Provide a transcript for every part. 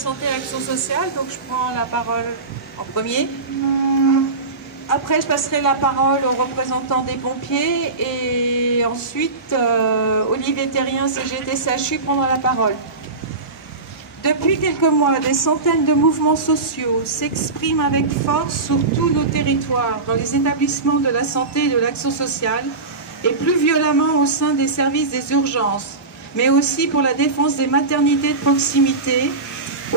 Santé et Action Sociale, donc je prends la parole en premier. Après, je passerai la parole aux représentants des pompiers et ensuite, Olivier Terrien, CGT-CHU, prendra la parole. Depuis quelques mois, des centaines de mouvements sociaux s'expriment avec force sur tous nos territoires, dans les établissements de la santé et de l'action sociale, et plus violemment au sein des services des urgences, mais aussi pour la défense des maternités de proximité,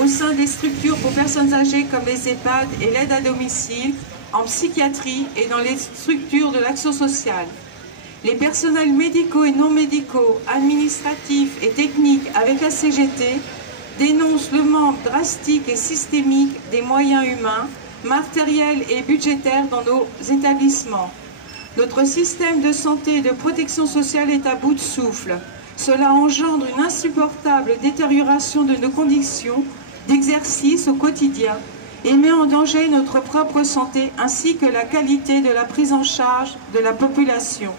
au sein des structures pour personnes âgées comme les EHPAD et l'aide à domicile, en psychiatrie et dans les structures de l'action sociale. Les personnels médicaux et non médicaux, administratifs et techniques avec la CGT dénoncent le manque drastique et systémique des moyens humains, matériels et budgétaires dans nos établissements. Notre système de santé et de protection sociale est à bout de souffle. Cela engendre une insupportable détérioration de nos conditions d'exercice au quotidien et met en danger notre propre santé ainsi que la qualité de la prise en charge de la population.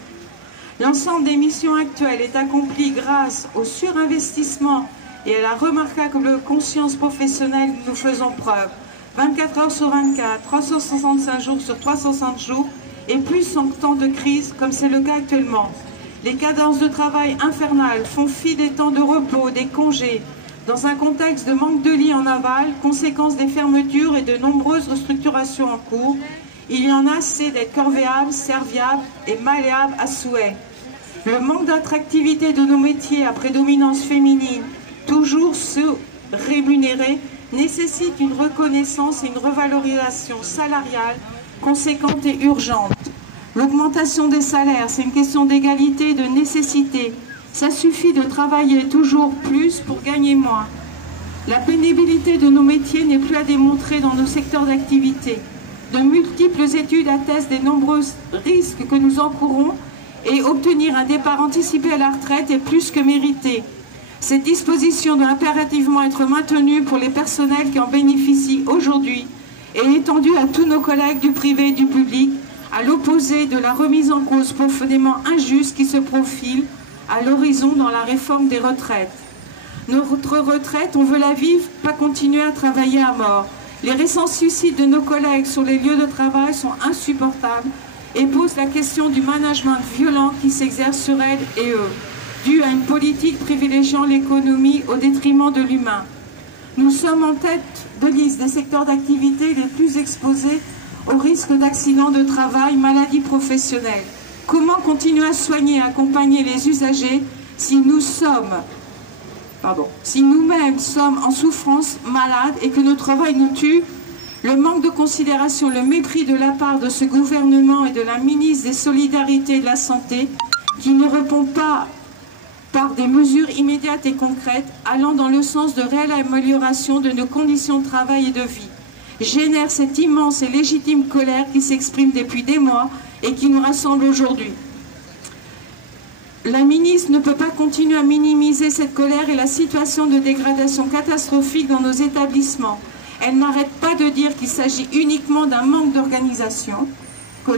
L'ensemble des missions actuelles est accompli grâce au surinvestissement et à la remarquable conscience professionnelle que nous faisons preuve. 24 heures sur 24, 365 jours sur 360 jours, et plus en temps de crise, comme c'est le cas actuellement. Les cadences de travail infernales font fi des temps de repos, des congés, dans un contexte de manque de lits en aval, conséquence des fermetures et de nombreuses restructurations en cours. Il y en a assez d'être corvéables, serviables et malléables à souhait. Le manque d'attractivité de nos métiers à prédominance féminine, toujours sous-rémunérés, nécessite une reconnaissance et une revalorisation salariale conséquente et urgente. L'augmentation des salaires, c'est une question d'égalité et de nécessité. Ça suffit de travailler toujours plus pour gagner moins. La pénibilité de nos métiers n'est plus à démontrer dans nos secteurs d'activité. De multiples études attestent des nombreux risques que nous encourons et obtenir un départ anticipé à la retraite est plus que mérité. Cette disposition doit impérativement être maintenue pour les personnels qui en bénéficient aujourd'hui et étendue à tous nos collègues du privé et du public, à l'opposé de la remise en cause profondément injuste qui se profile à l'horizon dans la réforme des retraites. Notre retraite, on veut la vivre, pas continuer à travailler à mort. Les récents suicides de nos collègues sur les lieux de travail sont insupportables et posent la question du management violent qui s'exerce sur elles et eux, dû à une politique privilégiant l'économie au détriment de l'humain. Nous sommes en tête de liste des secteurs d'activité les plus exposés au risque d'accidents de travail, maladies professionnelles. Comment continuer à soigner et accompagner les usagers si nous-mêmes sommes en souffrance, malades et que notre travail nous tue? Le manque de considération, le mépris de la part de ce gouvernement et de la ministre des Solidarités et de la Santé qui ne répond pas par des mesures immédiates et concrètes allant dans le sens de réelle amélioration de nos conditions de travail et de vie, génère cette immense et légitime colère qui s'exprime depuis des mois et qui nous rassemble aujourd'hui. La ministre ne peut pas continuer à minimiser cette colère et la situation de dégradation catastrophique dans nos établissements. Elle n'arrête pas de dire qu'il s'agit uniquement d'un manque d'organisation, que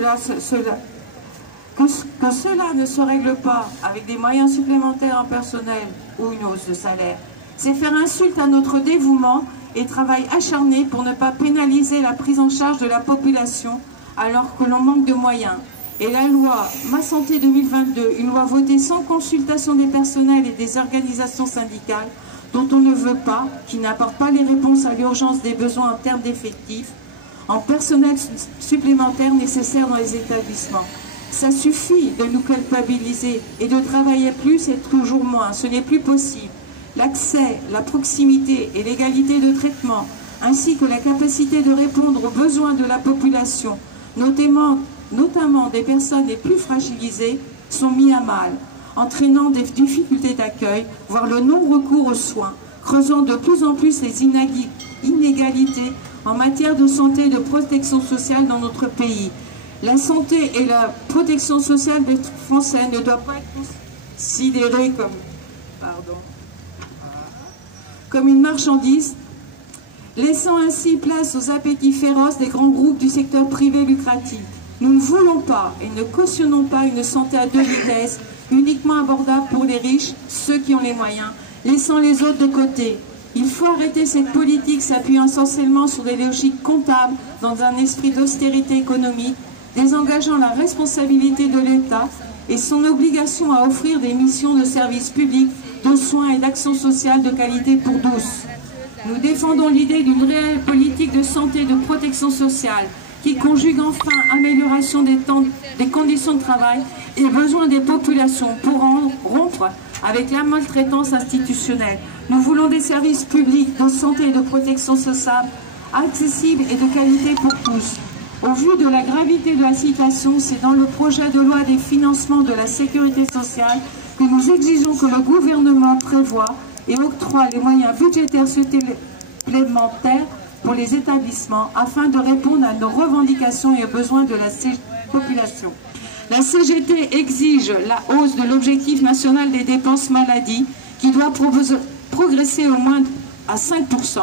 cela ne se règle pas avec des moyens supplémentaires en personnel ou une hausse de salaire. C'est faire insulte à notre dévouement et travail acharné pour ne pas pénaliser la prise en charge de la population alors que l'on manque de moyens. Et la loi Ma Santé 2022, une loi votée sans consultation des personnels et des organisations syndicales, dont on ne veut pas, qui n'apporte pas les réponses à l'urgence des besoins en termes d'effectifs, en personnel supplémentaire nécessaire dans les établissements. Ça suffit de nous culpabiliser et de travailler plus et toujours moins. Ce n'est plus possible. L'accès, la proximité et l'égalité de traitement, ainsi que la capacité de répondre aux besoins de la population, notamment des personnes les plus fragilisées, sont mis à mal, entraînant des difficultés d'accueil, voire le non-recours aux soins, creusant de plus en plus les inégalités en matière de santé et de protection sociale dans notre pays. La santé et la protection sociale des Français ne doivent pas être considérées comme une marchandise, laissant ainsi place aux appétits féroces des grands groupes du secteur privé lucratif. Nous ne voulons pas et ne cautionnons pas une santé à deux vitesses, uniquement abordable pour les riches, ceux qui ont les moyens, laissant les autres de côté. Il faut arrêter cette politique s'appuyant essentiellement sur des logiques comptables dans un esprit d'austérité économique, désengageant la responsabilité de l'État et son obligation à offrir des missions de service public, de soins et d'action sociale de qualité pour tous. Nous défendons l'idée d'une réelle politique de santé et de protection sociale qui conjugue enfin amélioration des conditions de travail et besoins des populations pour rompre avec la maltraitance institutionnelle. Nous voulons des services publics de santé et de protection sociale accessibles et de qualité pour tous. Au vu de la gravité de la situation, c'est dans le projet de loi des financements de la sécurité sociale que nous exigeons que le gouvernement prévoie et octroie les moyens budgétaires supplémentaires pour les établissements afin de répondre à nos revendications et aux besoins de la population. La CGT exige la hausse de l'objectif national des dépenses maladie qui doit progresser au moins à 5%.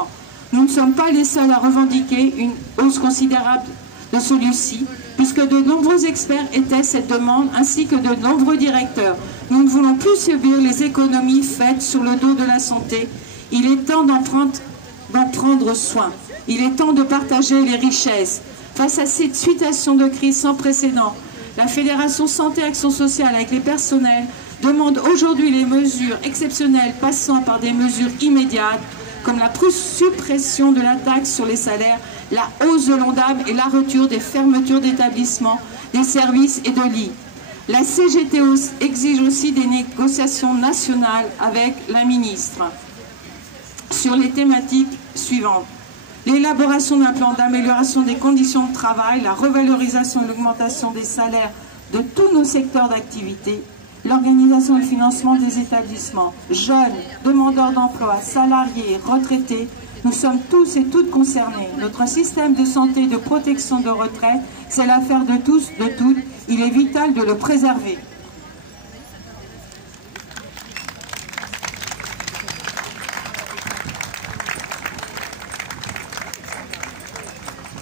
Nous ne sommes pas les seuls à revendiquer une hausse considérable de celui-ci, puisque de nombreux experts étaient cette demande, ainsi que de nombreux directeurs. Nous ne voulons plus subir les économies faites sur le dos de la santé. Il est temps d'en prendre soin. Il est temps de partager les richesses. Face à cette situation de crise sans précédent, la Fédération Santé Action Sociale avec les personnels demande aujourd'hui les mesures exceptionnelles passant par des mesures immédiates, comme la suppression de la taxe sur les salaires, la hausse de l'ONDAM et la rupture des fermetures d'établissements, des services et de lits. La CGT exige aussi des négociations nationales avec la ministre sur les thématiques suivantes. L'élaboration d'un plan d'amélioration des conditions de travail, la revalorisation et l'augmentation des salaires de tous nos secteurs d'activité, l'organisation et le financement des établissements, jeunes, demandeurs d'emploi, salariés, retraités, nous sommes tous et toutes concernés. Notre système de santé et de protection de retraite, c'est l'affaire de tous, de toutes. Il est vital de le préserver.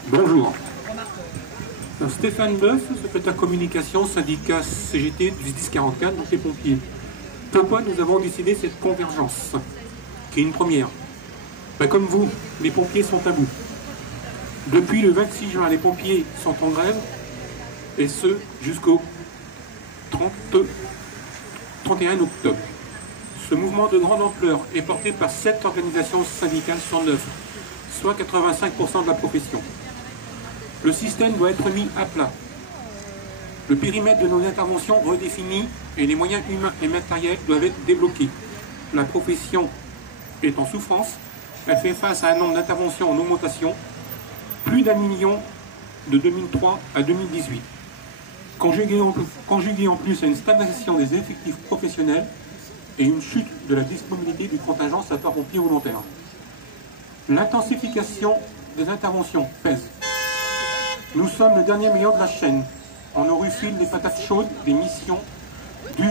Bonjour. Stéphane Boeuf, secrétaire communication, syndicat CGT du 1044, donc les pompiers. Pourquoi nous avons décidé cette convergence, qui est une première? Comme vous, les pompiers sont à bout. Depuis le 26 juin, les pompiers sont en grève, et ce, jusqu'au 31 octobre. Ce mouvement de grande ampleur est porté par 7 organisations syndicales sur 9, soit 85% de la profession. Le système doit être mis à plat. Le périmètre de nos interventions redéfini et les moyens humains et matériels doivent être débloqués. La profession est en souffrance. Elle fait face à un nombre d'interventions en augmentation, plus d'1 million de 2003 à 2018. Conjugué en plus à une stagnation des effectifs professionnels et une chute de la disponibilité du contingent sapeurs-pompiers volontaires. L'intensification des interventions pèse. Nous sommes le dernier maillon de la chaîne. On nous refile les patates chaudes des missions dues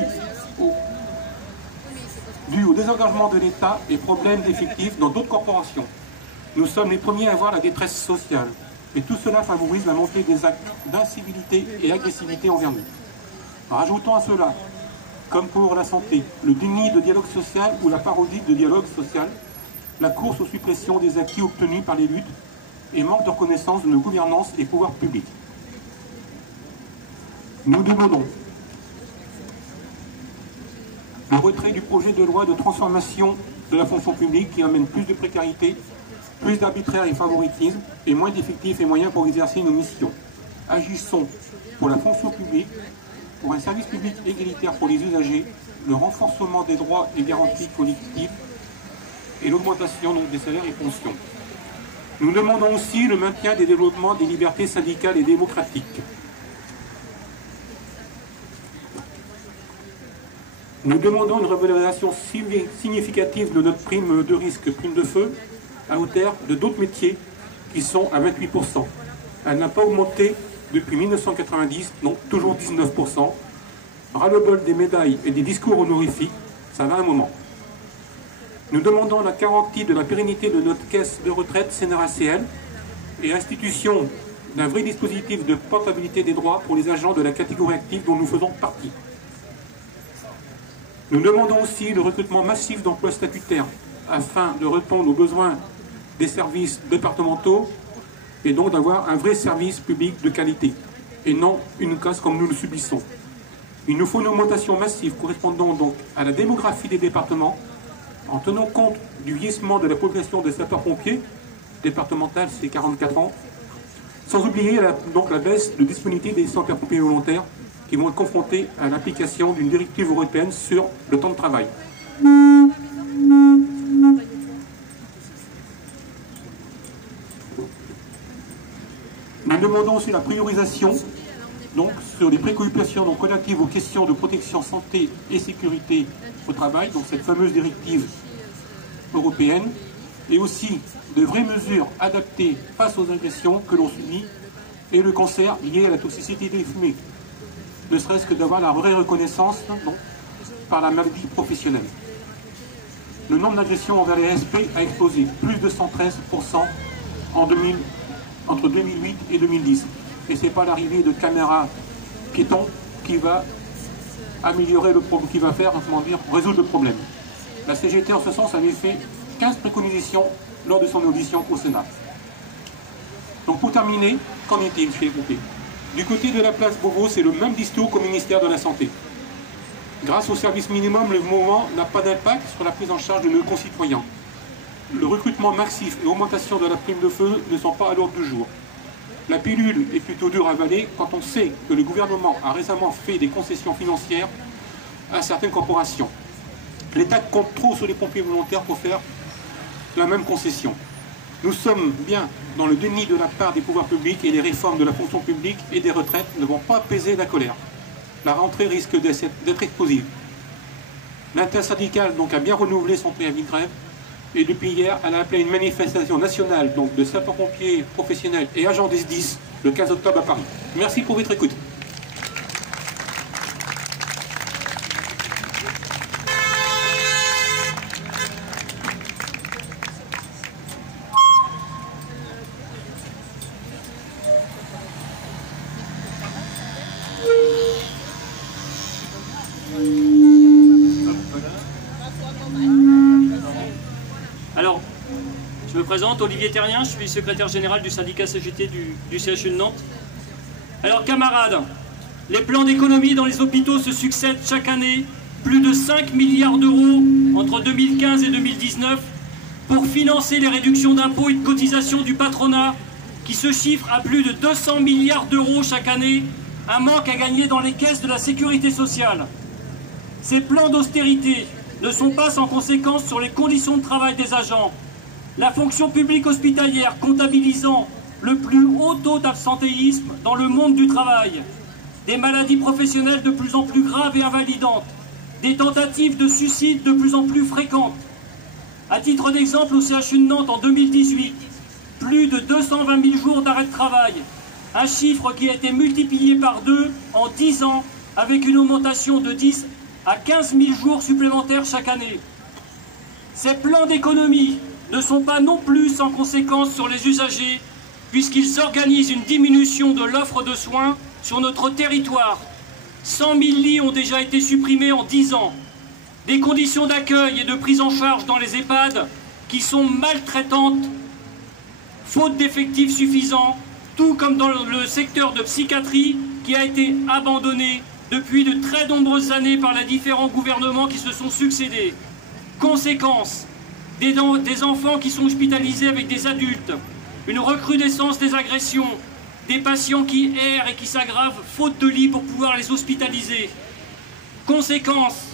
au désengagement de l'État et problèmes d'effectifs dans d'autres corporations. Nous sommes les premiers à voir la détresse sociale. Et tout cela favorise la montée des actes d'incivilité et agressivité envers nous. Rajoutons à cela, comme pour la santé, le déni de dialogue social ou la parodie de dialogue social, la course aux suppressions des acquis obtenus par les luttes et manque de reconnaissance de nos gouvernances et pouvoirs publics. Nous demandons le retrait du projet de loi de transformation de la fonction publique qui amène plus de précarité, plus d'arbitraire et favoritisme et moins d'effectifs et moyens pour exercer nos missions. Agissons pour la fonction publique, pour un service public égalitaire pour les usagers, le renforcement des droits et garanties collectives et l'augmentation des salaires et pensions. Nous demandons aussi le maintien des développements des libertés syndicales et démocratiques. Nous demandons une revalorisation significative de notre prime de risque, prime de feu, à hauteur de d'autres métiers qui sont à 28%. Elle n'a pas augmenté depuis 1990, donc toujours 19%. Ras-le-bol des médailles et des discours honorifiques, ça va un moment. Nous demandons la garantie de la pérennité de notre caisse de retraite CNRACL et l'institution d'un vrai dispositif de portabilité des droits pour les agents de la catégorie active dont nous faisons partie. Nous demandons aussi le recrutement massif d'emplois statutaires afin de répondre aux besoins des services départementaux et donc d'avoir un vrai service public de qualité et non une casse comme nous le subissons. Il nous faut une augmentation massive correspondant donc à la démographie des départements en tenant compte du vieillissement de la population des sapeurs-pompiers, départemental c'est 44 ans, sans oublier donc la baisse de disponibilité des sapeurs-pompiers volontaires qui vont être confrontés à l'application d'une directive européenne sur le temps de travail. Nous demandons aussi la priorisation donc, sur les préoccupations donc, relatives aux questions de protection, santé et sécurité au travail, donc cette fameuse directive européenne, et aussi de vraies mesures adaptées face aux agressions que l'on subit et le cancer lié à la toxicité des fumées, ne serait-ce que d'avoir la vraie reconnaissance donc, par la maladie professionnelle. Le nombre d'agressions envers les SP a explosé, plus de 113% entre 2008 et 2010. Et ce n'est pas l'arrivée de caméras piétons qui va améliorer le problème, qui va faire, comment dire, résoudre le problème. La CGT en ce sens avait fait 15 préconisations lors de son audition au Sénat. Donc pour terminer, qu'en est-il chez les pompiers? Du côté de la place Beauvau, c'est le même discours qu'au ministère de la Santé. Grâce au service minimum, le mouvement n'a pas d'impact sur la prise en charge de nos concitoyens. Le recrutement massif et l'augmentation de la prime de feu ne sont pas à l'ordre du jour. La pilule est plutôt dure à avaler quand on sait que le gouvernement a récemment fait des concessions financières à certaines corporations. L'État compte trop sur les pompiers volontaires pour faire la même concession. Nous sommes bien dans le déni de la part des pouvoirs publics et les réformes de la fonction publique et des retraites ne vont pas apaiser la colère. La rentrée risque d'être explosive. L'intersyndicale donc a bien renouvelé son préavis de grève et depuis hier, elle a appelé une manifestation nationale donc de sapeurs-pompiers professionnels et agents des SDIS le 15 octobre à Paris. Merci pour votre écoute. Alors, je me présente, Olivier Terrien, je suis secrétaire général du syndicat CGT du CHU de Nantes. Alors camarades, les plans d'économie dans les hôpitaux se succèdent chaque année, plus de 5 milliards d'euros entre 2015 et 2019 pour financer les réductions d'impôts et de cotisations du patronat qui se chiffrent à plus de 200 milliards d'euros chaque année, un manque à gagner dans les caisses de la sécurité sociale. Ces plans d'austérité ne sont pas sans conséquences sur les conditions de travail des agents. La fonction publique hospitalière comptabilisant le plus haut taux d'absentéisme dans le monde du travail, des maladies professionnelles de plus en plus graves et invalidantes, des tentatives de suicide de plus en plus fréquentes. À titre d'exemple, au CHU de Nantes en 2018, plus de 220 000 jours d'arrêt de travail, un chiffre qui a été multiplié par 2 en 10 ans avec une augmentation de 10 à 15 000 jours supplémentaires chaque année. Ces plans d'économie ne sont pas non plus sans conséquences sur les usagers, puisqu'ils organisent une diminution de l'offre de soins sur notre territoire. 100 000 lits ont déjà été supprimés en 10 ans. Des conditions d'accueil et de prise en charge dans les EHPAD qui sont maltraitantes, faute d'effectifs suffisants, tout comme dans le secteur de psychiatrie qui a été abandonné depuis de très nombreuses années par les différents gouvernements qui se sont succédés. Conséquence, des enfants qui sont hospitalisés avec des adultes, une recrudescence des agressions, des patients qui errent et qui s'aggravent faute de lits pour pouvoir les hospitaliser. Conséquence,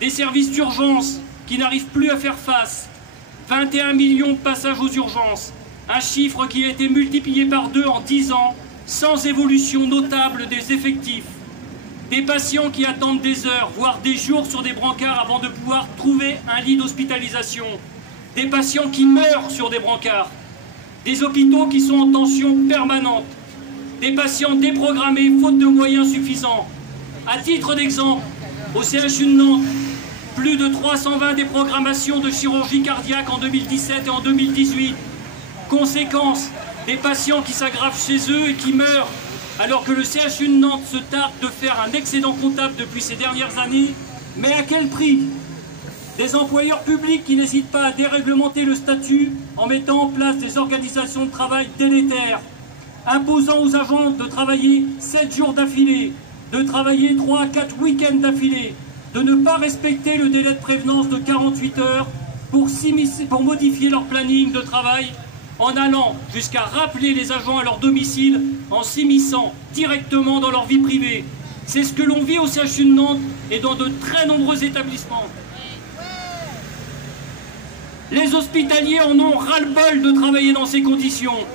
des services d'urgence qui n'arrivent plus à faire face, 21 millions de passages aux urgences, un chiffre qui a été multiplié par 2 en 10 ans, sans évolution notable des effectifs. Des patients qui attendent des heures, voire des jours sur des brancards avant de pouvoir trouver un lit d'hospitalisation. Des patients qui meurent sur des brancards. Des hôpitaux qui sont en tension permanente. Des patients déprogrammés faute de moyens suffisants. À titre d'exemple, au CHU de Nantes, plus de 320 déprogrammations de chirurgie cardiaque en 2017 et en 2018. Conséquence, des patients qui s'aggravent chez eux et qui meurent, alors que le CHU de Nantes se targue de faire un excédent comptable depuis ces dernières années. Mais à quel prix? Des employeurs publics qui n'hésitent pas à déréglementer le statut en mettant en place des organisations de travail délétères, imposant aux agents de travailler 7 jours d'affilée, de travailler 3 à 4 week-ends d'affilée, de ne pas respecter le délai de prévenance de 48 heures pour modifier leur planning de travail, en allant jusqu'à rappeler les agents à leur domicile en s'immisçant directement dans leur vie privée. C'est ce que l'on vit au CHU de Nantes et dans de très nombreux établissements. Les hospitaliers en ont ras-le-bol de travailler dans ces conditions.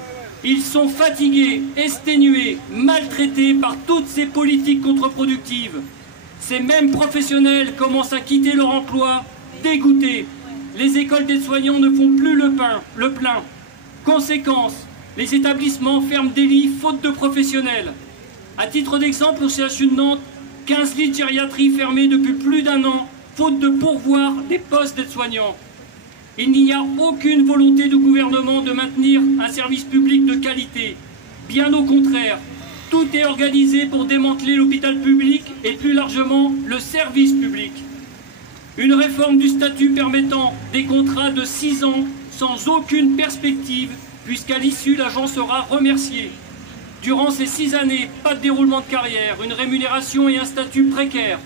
Ils sont fatigués, exténués, maltraités par toutes ces politiques contre-productives. Ces mêmes professionnels commencent à quitter leur emploi, dégoûtés. Les écoles d'aides-soignants ne font plus le plein. Conséquence, les établissements ferment des lits faute de professionnels. À titre d'exemple, au CHU de Nantes, 15 lits de gériatrie fermés depuis plus d'1 an, faute de pourvoir des postes d'aides-soignants. Il n'y a aucune volonté du gouvernement de maintenir un service public de qualité. Bien au contraire, tout est organisé pour démanteler l'hôpital public et plus largement le service public. Une réforme du statut permettant des contrats de 6 ans sans aucune perspective, puisqu'à l'issue, l'agent sera remercié. Durant ces 6 années, pas de déroulement de carrière, une rémunération et un statut précaire.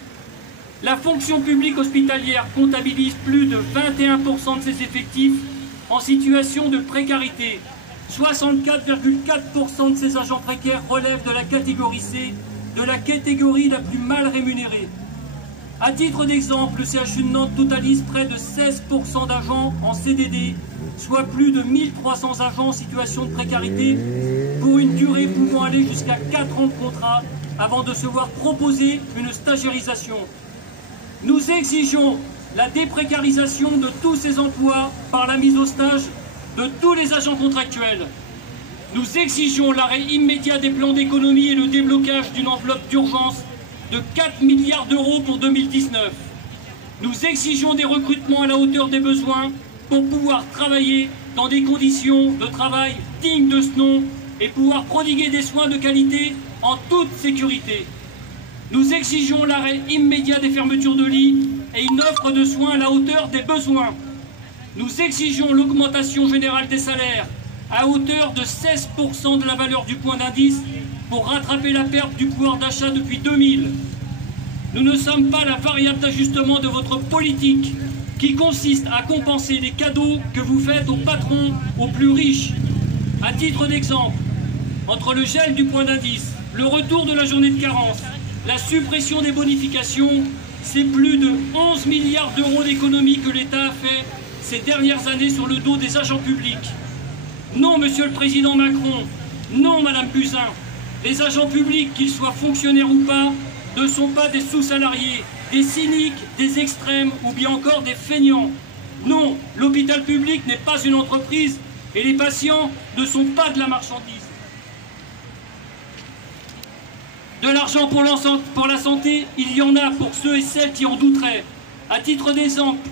La fonction publique hospitalière comptabilise plus de 21% de ses effectifs en situation de précarité. 64,4% de ces agents précaires relèvent de la catégorie C, de la catégorie la plus mal rémunérée. À titre d'exemple, le CHU de Nantes totalise près de 16% d'agents en CDD, soit plus de 1300 agents en situation de précarité, pour une durée pouvant aller jusqu'à 4 ans de contrat, avant de se voir proposer une stagiairisation. Nous exigeons la déprécarisation de tous ces emplois par la mise au stage de tous les agents contractuels. Nous exigeons l'arrêt immédiat des plans d'économie et le déblocage d'une enveloppe d'urgence de 4 milliards d'euros pour 2019. Nous exigeons des recrutements à la hauteur des besoins pour pouvoir travailler dans des conditions de travail dignes de ce nom et pouvoir prodiguer des soins de qualité en toute sécurité. Nous exigeons l'arrêt immédiat des fermetures de lits et une offre de soins à la hauteur des besoins. Nous exigeons l'augmentation générale des salaires à hauteur de 16% de la valeur du point d'indice pour rattraper la perte du pouvoir d'achat depuis 2000. Nous ne sommes pas la variable d'ajustement de votre politique qui consiste à compenser les cadeaux que vous faites aux patrons, aux plus riches. À titre d'exemple, entre le gel du point d'indice, le retour de la journée de carence, la suppression des bonifications, c'est plus de 11 milliards d'euros d'économies que l'État a fait ces dernières années sur le dos des agents publics. Non, Monsieur le Président Macron, non, Madame Buzyn, les agents publics, qu'ils soient fonctionnaires ou pas, ne sont pas des sous-salariés, des cyniques, des extrêmes ou bien encore des feignants. Non, l'hôpital public n'est pas une entreprise et les patients ne sont pas de la marchandise. De l'argent pour la santé, il y en a pour ceux et celles qui en douteraient. À titre d'exemple,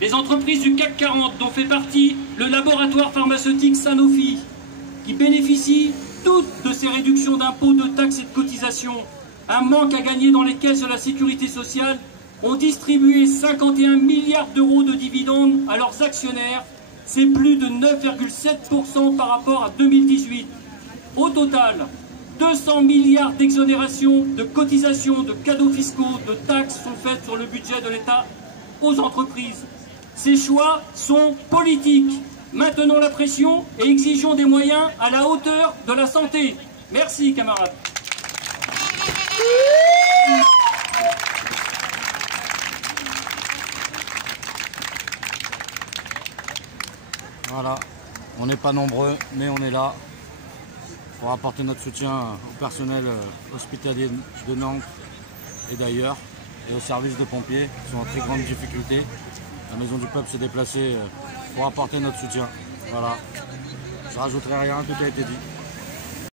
les entreprises du CAC 40 dont fait partie le laboratoire pharmaceutique Sanofi, qui bénéficient toutes de ces réductions d'impôts, de taxes et de cotisations, un manque à gagner dans les caisses de la sécurité sociale, ont distribué 51 milliards d'euros de dividendes à leurs actionnaires. C'est plus de 9,7% par rapport à 2018. Au total, 200 milliards d'exonérations, de cotisations, de cadeaux fiscaux, de taxes sont faits sur le budget de l'État aux entreprises. Ces choix sont politiques. Maintenons la pression et exigeons des moyens à la hauteur de la santé. Merci, camarades. Voilà, on n'est pas nombreux, mais on est là pour apporter notre soutien au personnel hospitalier de Nantes et d'ailleurs, et aux services de pompiers qui sont en très grande difficulté. La Maison du Peuple s'est déplacée pour apporter notre soutien. Voilà, je ne rajouterai rien, tout a été dit.